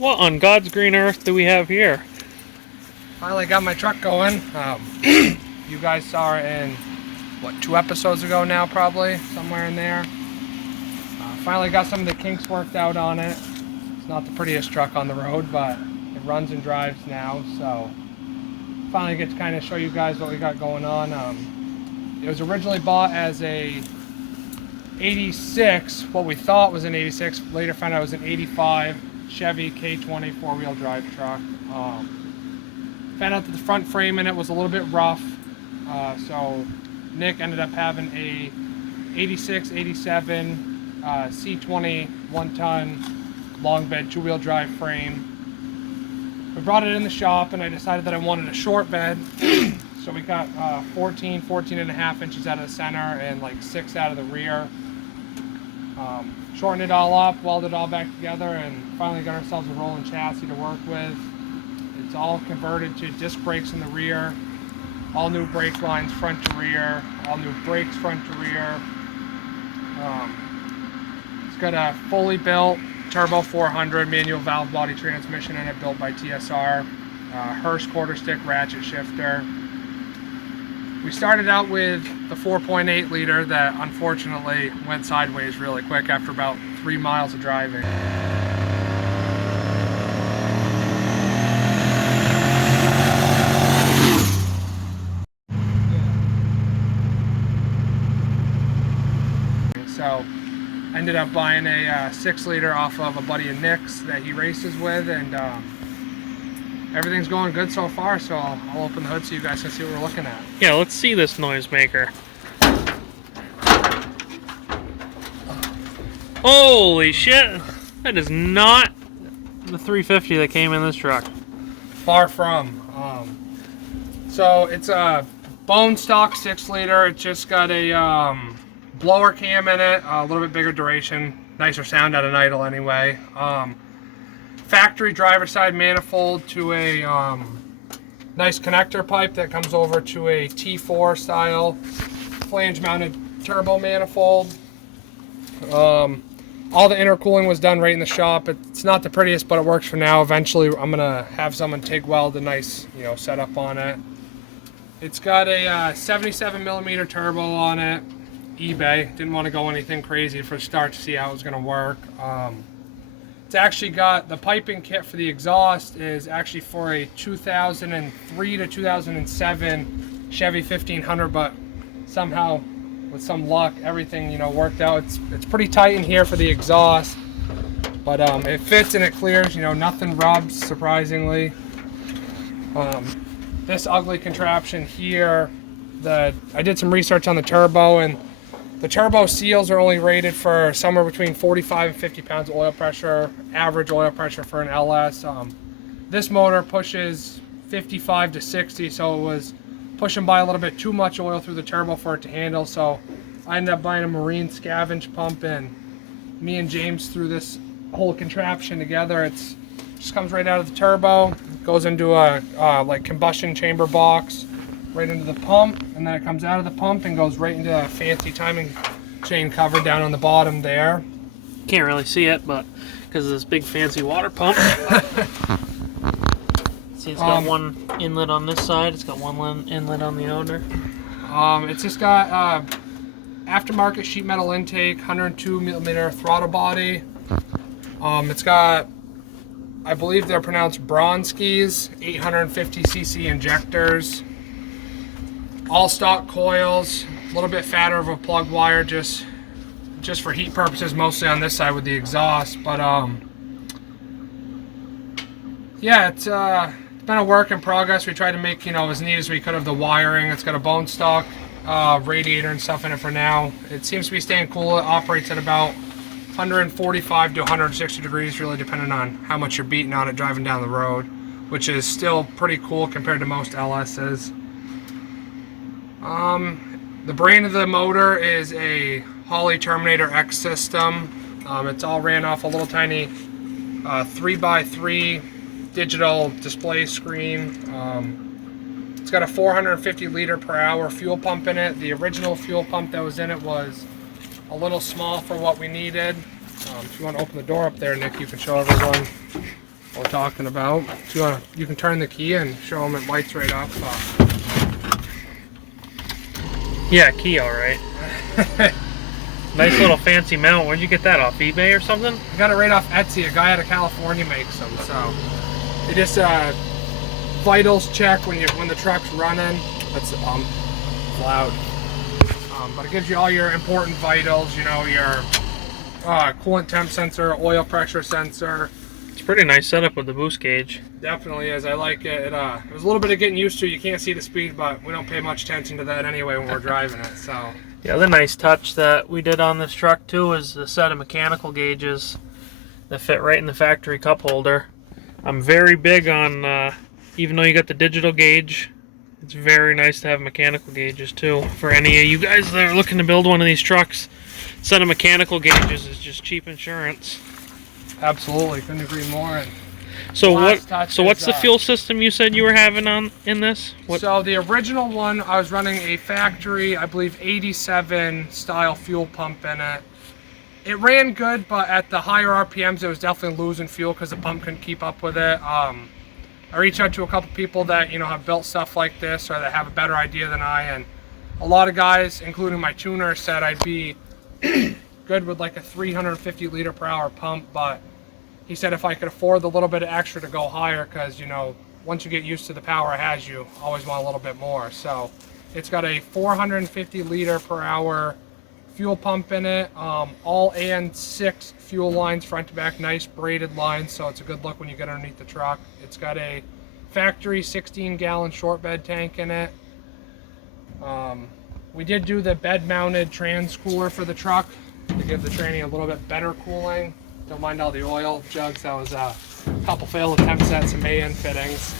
What on God's green earth do we have here? Finally got my truck going. You guys saw it in, what, 2 episodes ago now, probably, somewhere in there. Finally got some of the kinks worked out on it. It's not the prettiest truck on the road, but it runs and drives now, so finally get to kind of show you guys what we got going on. It was originally bought as a 86, what we thought was an 86, later found out it was an 85 Chevy K20 4-wheel drive truck. Found out that the front frame in it was a little bit rough, so Nick ended up having a 86, 87 C20 1-ton long bed 2-wheel drive frame. We brought it in the shop and I decided that I wanted a short bed, so we got 14 and a half inches out of the center and like 6 out of the rear. Shortened it all up, welded it all back together, and finally got ourselves a rolling chassis to work with. It's all converted to disc brakes in the rear, all new brake lines front to rear, all new brakes front to rear. It's got a fully built turbo 400 manual valve body transmission in it, built by TSR, Hurst quarter stick ratchet shifter. We started out with the 4.8 liter that unfortunately went sideways really quick after about 3 miles of driving. So ended up buying a 6 liter off of a buddy of Nick's that he races with, and everyth's going good so far, so I'll open the hood so you guys can see what we're looking at. Yeah, let's see this noisemaker. Holy shit! That is not the 350 that came in this truck. Far from. So it's a bone stock 6 liter. It's just got a blower cam in it, a little bit bigger duration, nicer sound out of idle anyway. Factory driver side manifold to a nice connector pipe that comes over to a T4 style flange mounted turbo manifold. All the intercooling was done right in the shop. It's not the prettiest, but it works for now. Eventually I'm gonna have someone TIG weld a nice, setup on it. It's got a 77 millimeter turbo on it, eBay. Didn't want to go anything crazy for a start to see how it was gonna work. It's actually got the piping kit for the exhaust is actually for a 2003 to 2007 Chevy 1500, but somehow with some luck everything worked out. It's pretty tight in here for the exhaust, but it fits and it clears. Nothing rubs, surprisingly. This ugly contraption here, I did some research on the turbo, and the turbo seals are only rated for somewhere between 45 and 50 pounds of oil pressure, average oil pressure for an LS. This motor pushes 55 to 60, so it was pushing by a little bit too much oil through the turbo for it to handle, so I ended up buying a marine scavenge pump, and me and James threw this whole contraption together. It just comes right out of the turbo, goes into a like combustion chamber box, right into the pump, and then it comes out of the pump and goes right into a fancy timing chain cover down on the bottom there. Can't really see it, but because of this big fancy water pump. See, it's got one inlet on this side, it's got one inlet on the other. It's just got aftermarket sheet metal intake, 102 millimeter throttle body. It's got, I believe they're pronounced Bronskis, 850cc injectors. All stock coils, a little bit fatter of a plug wire just for heat purposes, mostly on this side with the exhaust. But yeah, it's been a work in progress. We tried to make as neat as we could of the wiring. It's got a bone stock radiator and stuff in it for now. It seems to be staying cool. It operates at about 145 to 160 degrees, really depending on how much you're beating on it driving down the road, which is still pretty cool compared to most LSs. The brain of the motor is a Holley Terminator X system. It's all ran off a little tiny 3x3 digital display screen. It's got a 450 liter per hour fuel pump in it. The original fuel pump that was in it was a little small for what we needed. If you want to open the door up there, Nick, you can show everyone we're talking about. So you can turn the key and show them it lights right up. Yeah, key, all right. Nice little fancy mount. Where'd you get that off? eBay or something? I got it right off Etsy. A guy out of California makes them. So it just vitals check when the truck's running. That's loud. But it gives you all your important vitals. You know, your coolant temp sensor, oil pressure sensor. It's a pretty nice setup with the boost gauge. Definitely is. I like it. It was a little bit of getting used to. You can't see the speed, but we don't pay much attention to that anyway when we're driving it. So the other nice touch that we did on this truck too is the set of mechanical gauges that fit right in the factory cup holder. I'm very big on, even though you got the digital gauge, it's very nice to have mechanical gauges too. For any of you guys that are looking to build one of these trucks, a set of mechanical gauges is just cheap insurance. absolutely, couldn't agree more. And So last what's is, the fuel system you said you were having in this? So the original one, I was running a factory, I believe 87 style fuel pump in it. It ran good, but at the higher RPMs, it was definitely losing fuel because the pump couldn't keep up with it. I reached out to a couple people that have built stuff like this or that have a better idea than I, and a lot of guys, including my tuner, said I'd be good with like a 350 liter per hour pump, but he said if I could afford the little bit of extra to go higher, because once you get used to the power it has, you always want a little bit more. So it's got a 450 liter per hour fuel pump in it, all AN6 fuel lines front to back, nice braided lines, so it's a good look when you get underneath the truck. It's got a factory 16-gallon short bed tank in it. We did do the bed mounted trans cooler for the truck to give the tranny a little bit better cooling. Don't mind all the oil jugs. That was a couple failed attempts at some AN fittings.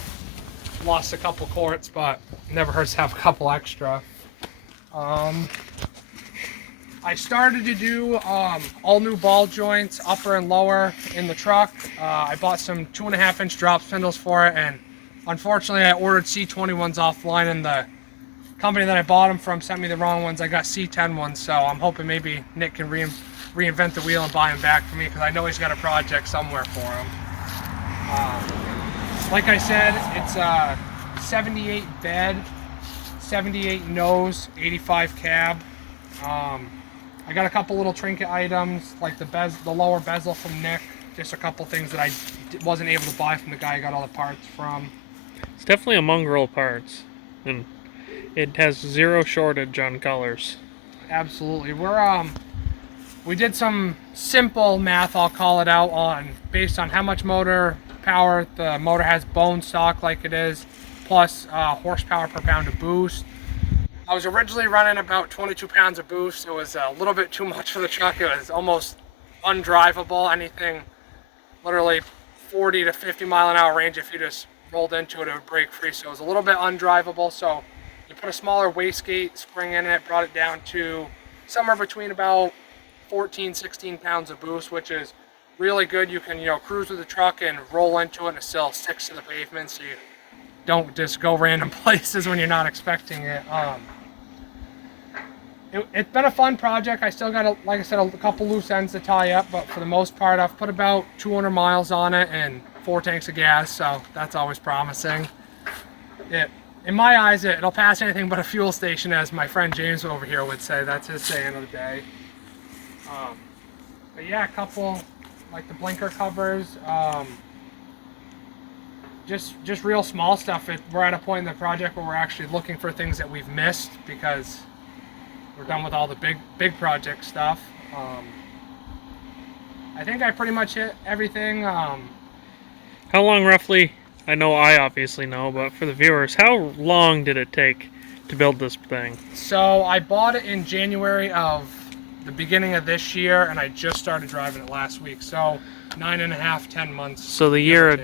Lost a couple quarts, but never hurts to have a couple extra. I started to do all new ball joints, upper and lower, in the truck. I bought some 2.5-inch drop spindles for it, and unfortunately I ordered C21s offline, and the company that I bought them from sent me the wrong ones. I got C10 ones, so I'm hoping maybe Nick can reinvent the wheel and buy them back for me, because I know he's got a project somewhere for them. Like I said, it's a 78 bed, 78 nose, 85 cab. I got a couple little trinket items, like the lower bezel from Nick. Just a couple things that I wasn't able to buy from the guy I got all the parts from. It's definitely a mongrel parts, and it has zero shortage on colors. Absolutely. We did some simple math, I'll call it out, based on how much motor power the motor has bone stock like it is, plus horsepower per pound of boost. I was originally running about 22 pounds of boost. It was a little bit too much for the truck. It was almost undrivable. Anything literally 40 to 50 mile an hour range, if you just rolled into it, it would break free. So it was a little bit undrivable. So you put a smaller wastegate spring in it, brought it down to somewhere between about 14, 16 pounds of boost, which is really good. You can, cruise with the truck and roll into it and it still sticks to the pavement, so you don't just go random places when you're not expecting it. It's been a fun project. I still got, like I said, a couple loose ends to tie up, but for the most part, I've put about 200 miles on it and 4 tanks of gas, so that's always promising. In my eyes, it'll pass anything but a fuel station, as my friend James over here would say. That's his saying of the day. But yeah, a couple, like the blinker covers, just real small stuff. We're at a point in the project where we're actually looking for things that we've missed, because we're done with all the big project stuff. I think I pretty much hit everything. How long roughly, I know I obviously know, but for the viewers, how long did it take to build this thing? So I bought it in January of the beginning of this year, and I just started driving it last week. So 9.5, 10 months. So the year of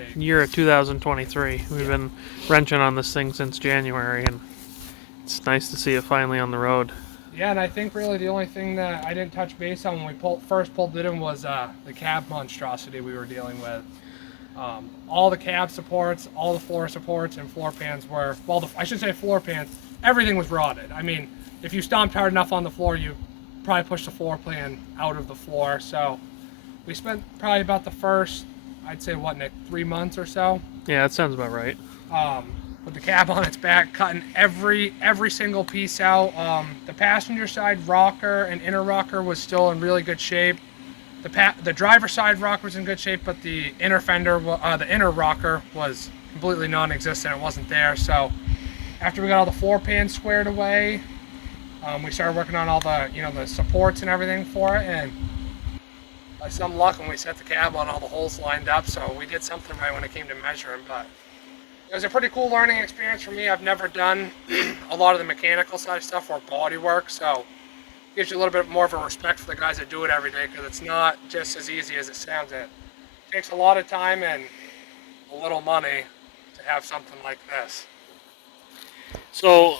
2023. We've been wrenching on this thing since January, and it's nice to see it finally on the road. Yeah, and I think really the only thing that I didn't touch base on when we first pulled it in was the cab monstrosity we were dealing with. All the cab supports, all the floor supports, and floor pans were, well, I should say floor pans, everything was rotted. I mean, if you stomped hard enough on the floor, you probably pushed the floor pan out of the floor. So we spent probably about the first I'd say, what, Nick, 3 months or so. Yeah, that sounds about right. With the cab on its back, cutting every single piece out. The passenger side rocker and inner rocker was still in really good shape. The driver side rocker was in good shape, but the inner fender, the inner rocker was completely non-existent. It wasn't there. So after we got all the floor pans squared away, we started working on all the the supports and everything for it. And by some luck, when we set the cab on, all the holes lined up. So we did something right when it came to measuring, but. It was a pretty cool learning experience for me. I've never done a lot of the mechanical side stuff or body work, so it gives you a little bit more of a respect for the guys that do it every day, because it's not just as easy as it sounds. It takes a lot of time and a little money to have something like this. So,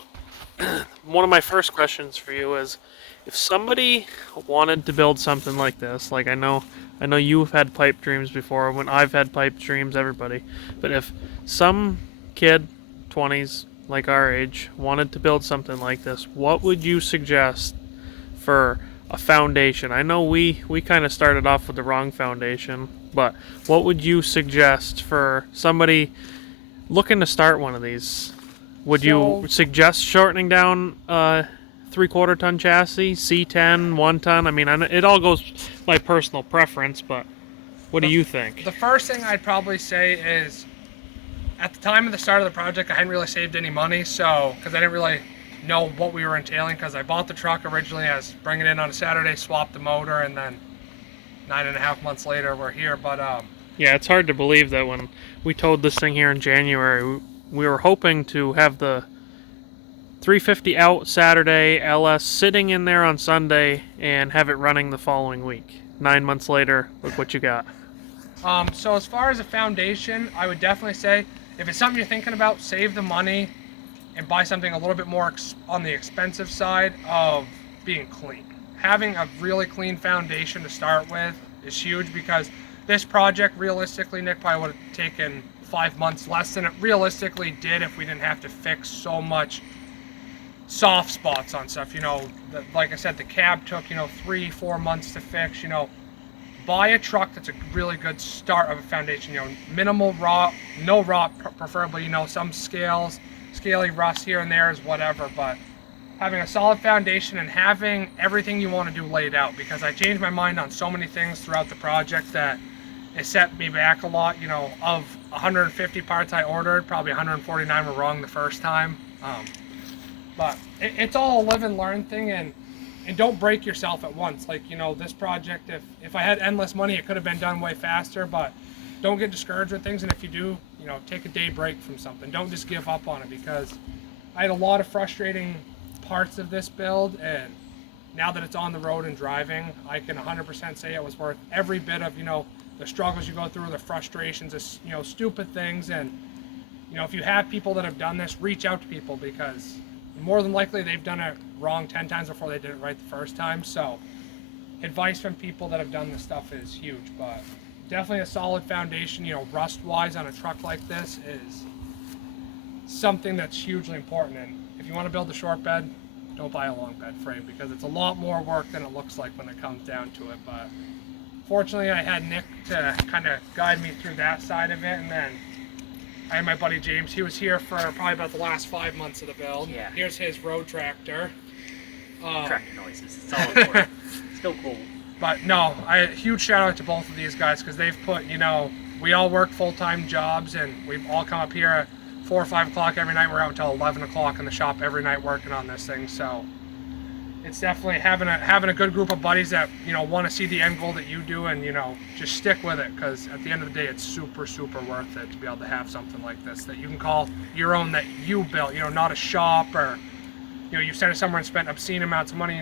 one of my first questions for you is, if somebody wanted to build something like this, like I know you've had pipe dreams before, when I've had pipe dreams, everybody, but if some kid, 20s, like our age, wanted to build something like this, what would you suggest for a foundation? I know we kind of started off with the wrong foundation, but what would you suggest for somebody looking to start one of these? Would you suggest shortening down 3/4 ton chassis, C10, 1 ton? I mean, it all goes by personal preference, but what do you think? The first thing I'd probably say is, at the time of the start of the project, I hadn't really saved any money, so because I didn't really know what we were entailing, because I bought the truck originally, I was bringing it in on a Saturday, swapped the motor, and then 9.5 months later we're here. But yeah, it's hard to believe that when we towed this thing here in January, we were hoping to have the 350 out Saturday, LS sitting in there on Sunday, and have it running the following week. 9 months later, look what you got. So as far as a foundation, I would definitely say, if it's something you're thinking about, save the money and buy something a little bit more on the expensive side of being clean. Having a really clean foundation to start with is huge, because this project, realistically, Nick, probably would have taken 5 months less than it realistically did if we didn't have to fix so much soft spots on stuff. Like I said, the cab took 3-4 months to fix. Buy a truck that's a really good start of a foundation. Minimal rot, no rot preferably. Some scaly rust here and there is whatever, but having a solid foundation and having everything you want to do laid out, because I changed my mind on so many things throughout the project that it set me back a lot. Of 150 parts I ordered, probably 149 were wrong the first time. But it's all a live and learn thing, and don't break yourself at once. Like, this project, if I had endless money, it could have been done way faster, but don't get discouraged with things. And if you do, take a day break from something. Don't just give up on it, because I had a lot of frustrating parts of this build, and now that it's on the road and driving, I can 100% say it was worth every bit of, the struggles you go through, the frustrations, the, stupid things. And, if you have people that have done this, reach out to people, because more than likely they've done it wrong 10 times before they did it right the first time. So advice from people that have done this stuff is huge, but definitely a solid foundation, rust wise on a truck like this is something that's hugely important. And if you want to build a short bed, don't buy a long bed frame, because it's a lot more work than it looks like when it comes down to it. But fortunately, I had Nick to kind of guide me through that side of it, and then I had my buddy James. He was here for probably about the last 5 months of the build. Yeah. Here's his road tractor. Tractor noises. It's all important. Still cool. But no, huge shout out to both of these guys, because they've put, we all work full-time jobs, and we've all come up here at 4 or 5 o'clock every night. We're out until 11 o'clock in the shop every night working on this thing. So it's definitely having a good group of buddies that want to see the end goal that you do, and just stick with it, because at the end of the day, it's super worth it to be able to have something like this that you can call your own, that you built, not a shop, or you sent it somewhere and spent obscene amounts of money.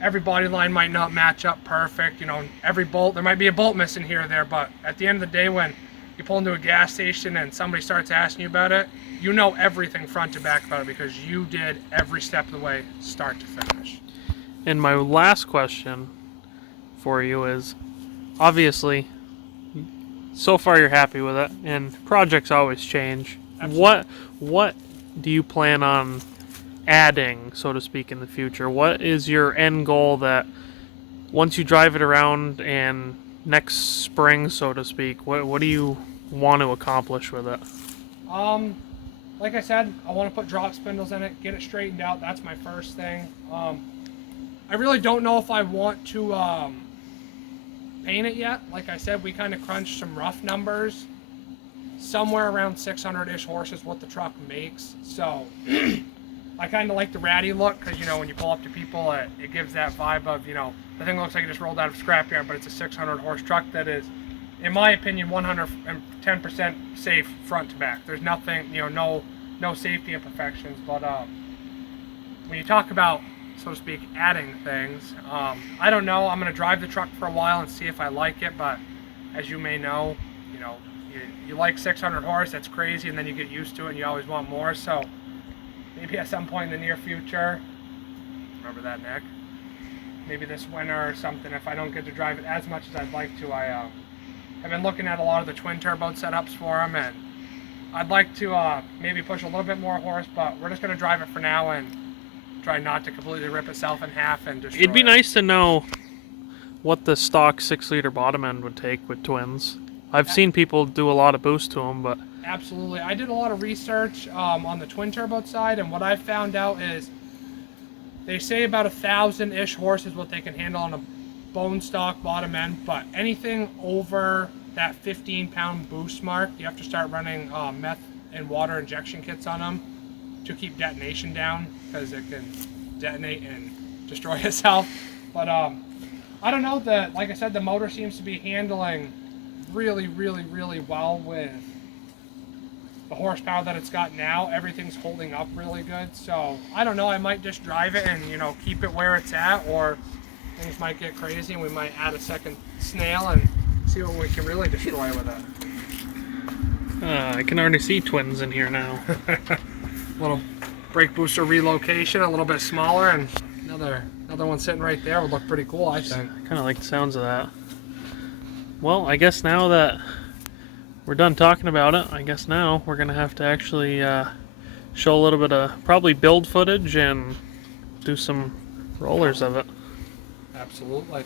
Every body line might not match up perfect, every bolt, there might be a bolt missing here or there, but at the end of the day, when you pull into a gas station and somebody starts asking you about it, everything front to back about it, because you did every step of the way, start to finish. And my last question for you is, obviously, so far you're happy with it, and projects always change. Absolutely. What do you plan on adding, so to speak, in the future? What is your end goal that once you drive it around and next spring, so to speak? What do you want to accomplish with it? Like I said, I want to put drop spindles in it, get it straightened out. That's my first thing. I really don't know if I want to paint it yet. Like I said, we kind of crunched some rough numbers. Somewhere around 600-ish horses what the truck makes. So I kind of like the ratty look because, you know, when you pull up to people, it gives that vibe of, you know, the thing looks like it just rolled out of scrapyard, but it's a 600 horse truck that is, in my opinion, 110% safe front to back. There's nothing, you know, no safety imperfections. But when you talk about, so to speak, adding things, I don't know. I'm going to drive the truck for a while and see if I like it. But as you may know, you know, you like 600 horse, that's crazy, and then you get used to it and you always want more. So maybe at some point in the near future, remember that, Nick? Maybe this winter or something, if I don't get to drive it as much as I'd like to, I've been looking at a lot of the twin turbo setups for them, and I'd like to maybe push a little bit more horse, but we're just going to drive it for now and try not to completely rip itself in half and destroy It'd be it. nice to know what the stock 6-liter bottom end would take with twins. I've seen people do a lot of boost to them, but Absolutely. I did a lot of research on the twin turbo side, and what I found out is they say about 1,000-ish horses what they can handle on a bone stock bottom end, but anything over that 15-pound boost mark, you have to start running meth and water injection kits on them to keep detonation down, because it can detonate and destroy itself. But I don't know, like I said, the motor seems to be handling really, really, really well with the horsepower that it's got now. Everything's holding up really good. So I don't know, I might just drive it and, you know, keep it where it's at, or things might get crazy and we might add a second snail and see what we can really destroy with it. I can already see twins in here now. Little brake booster relocation, a little bit smaller, and another one sitting right there would look pretty cool, I think. I kind of like the sounds of that. Well, I guess now that we're done talking about it, I guess now we're going to have to actually show a little bit of probably build footage and do some rollers of it. Absolutely.